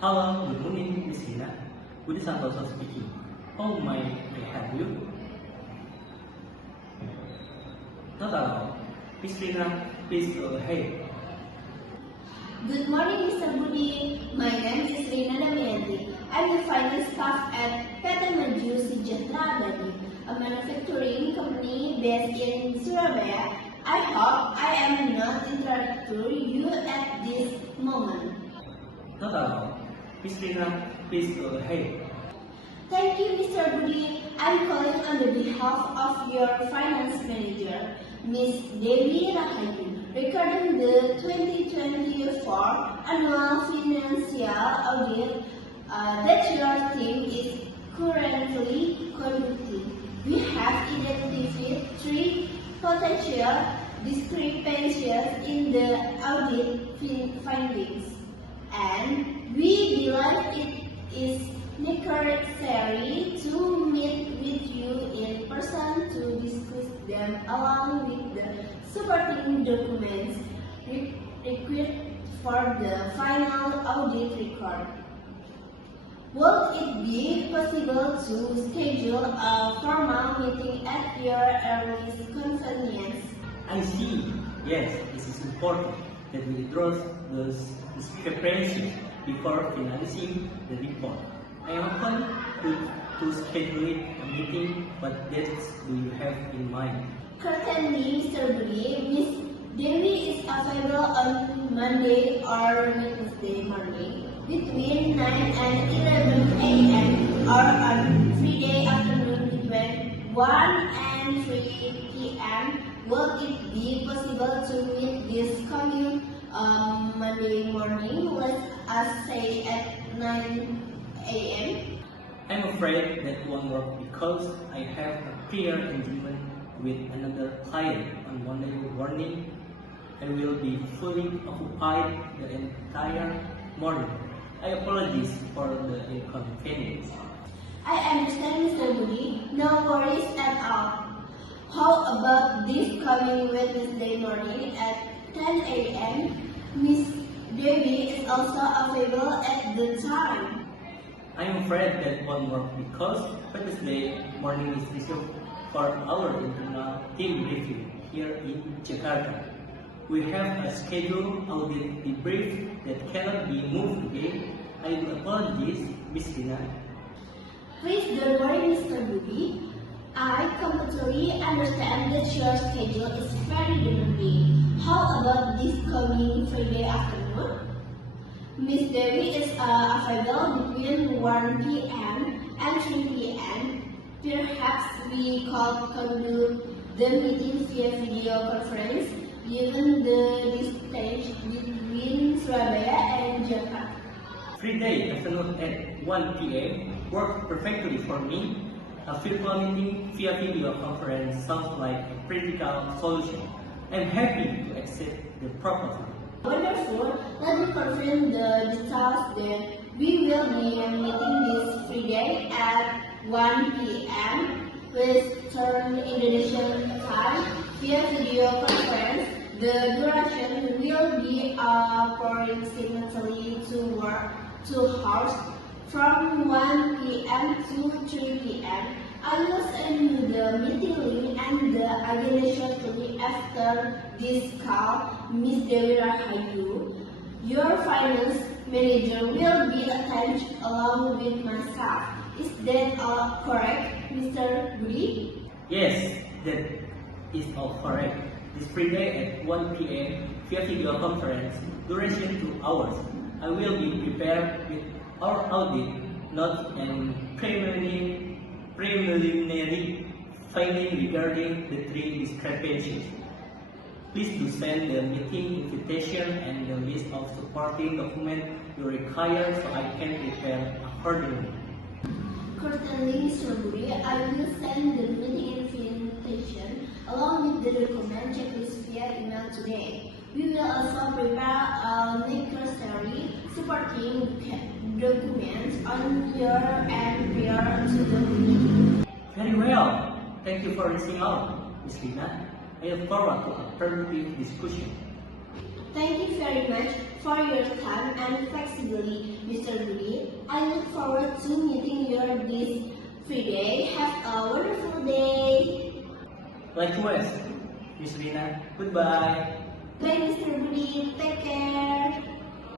Hello, good morning, Miss Lina. Budi Santoso speaking. How may I help you? Not at all. Miss Lina, please go ahead. Good morning, Mr. Budi. My name is Rina Damayanti. I'm the finance staff at PT Maju Sejahtera Abadi, a manufacturing company based in Surabaya. I hope I am not interrupting you at this moment. Not at all. Miss Lina, please go ahead. Thank you, Mr. Budi. I'm calling on the behalf of your finance manager, Ms. Dewi Rahayu, regarding the 2024 annual financial audit that your team is currently conducting. We have identified 3 potential discrepancies in the audit findings, and we believe it is necessary to meet with you in person to discuss them along with the supporting documents required for the final audit record. Would it be possible to schedule a formal meeting at your earliest convenience? I see. Yes, this is important that we address those discrepancies before finalizing the report. I am open to schedule a meeting, but dates do you have in mind? Currently, Mr. Budi, Ms. Dewi is available on Monday or Wednesday morning between 9 and 11 a.m. or on Friday afternoon between 1 and 3 p.m. Will it be possible to meet this coming Monday morning, let's say at 9 a.m.? I'm afraid that won't work because I have a prior engagement with another client on Monday morning. I will be fully occupied the entire morning. I apologize for the inconvenience. I understand, Mr. Budi. No worries at all. How about this coming Wednesday morning at 10 a.m.? Miss Dewi is also available at the time. I'm afraid that won't work because Wednesday morning is reserved for our internal team review here in Jakarta. We have a scheduled audit debrief that cannot be moved today. I do apologize, Ms. Lina. Please don't worry, Mr. Budi. I completely understand that your schedule is very demanding. How about this coming Friday afternoon? Miss Dewi is available between 1 p.m. and 3 p.m. Perhaps we could conduct the meeting via video conference given the distance between Surabaya and Jakarta. Friday afternoon at 1 p.m. works perfectly for me. A virtual meeting via video conference sounds like a practical solution. I'm happy to accept the proposal. Wonderful. Let me confirm the details then. We will be meeting this Friday at 1 p.m. Western Indonesian time via video conference. The duration will be approximately 2 hours from 1 p.m. to 3 p.m. I will send you the meeting link and the agenda shortly after this call, Ms. Dewi Rahayu. Your finance manager will be attached along with myself. Is that all correct, Mr. Budi? Yes, that is all correct. This Friday at 1 p.m. via video conference, duration 2 hours. I will be prepared with our audit notes and preliminary finding regarding the 3 discrepancies. Please do send the meeting invitation and the list of supporting documents you require so I can prepare accordingly. Currently, Mr. Budi, I will send the meeting invitation along with the document checklist via email today. We will also prepare a necessary supporting documents on your end prior to the meeting. Very well. Thank you for reaching out, Ms. Lina. I look forward to a productive discussion. Thank you very much for your time and flexibility, Mr. Budi. forward to meeting you this Friday. Have a wonderful day. Likewise, Miss Rina. Goodbye. Bye, Mr. Budi. Take care.